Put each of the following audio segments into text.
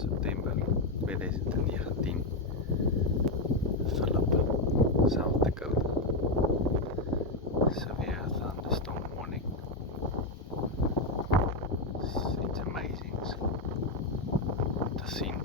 September 2019, Philip, South Dakota. Severe thunderstorm warning. It's amazing the scene.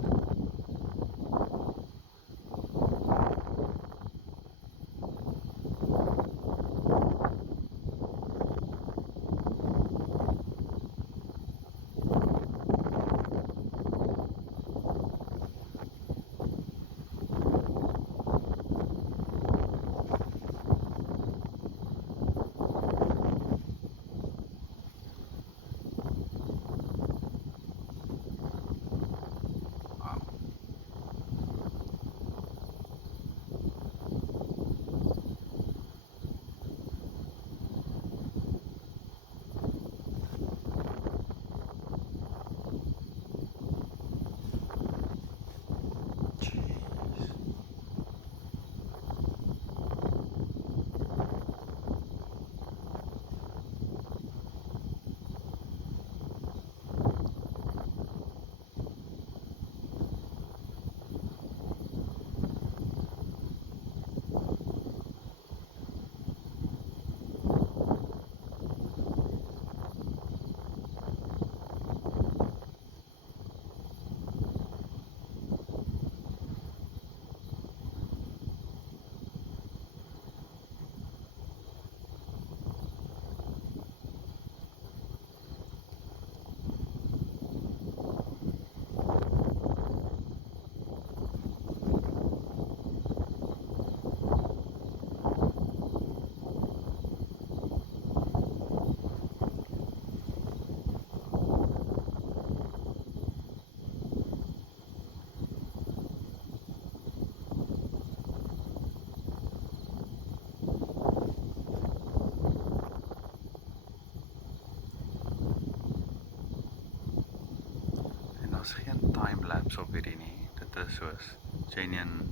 Daar's geen timelapse op hierdie nie, dit is soos genuine,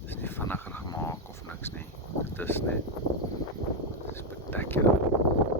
dit is nie vinniger gemaak of niks nie, dit is net spectacular.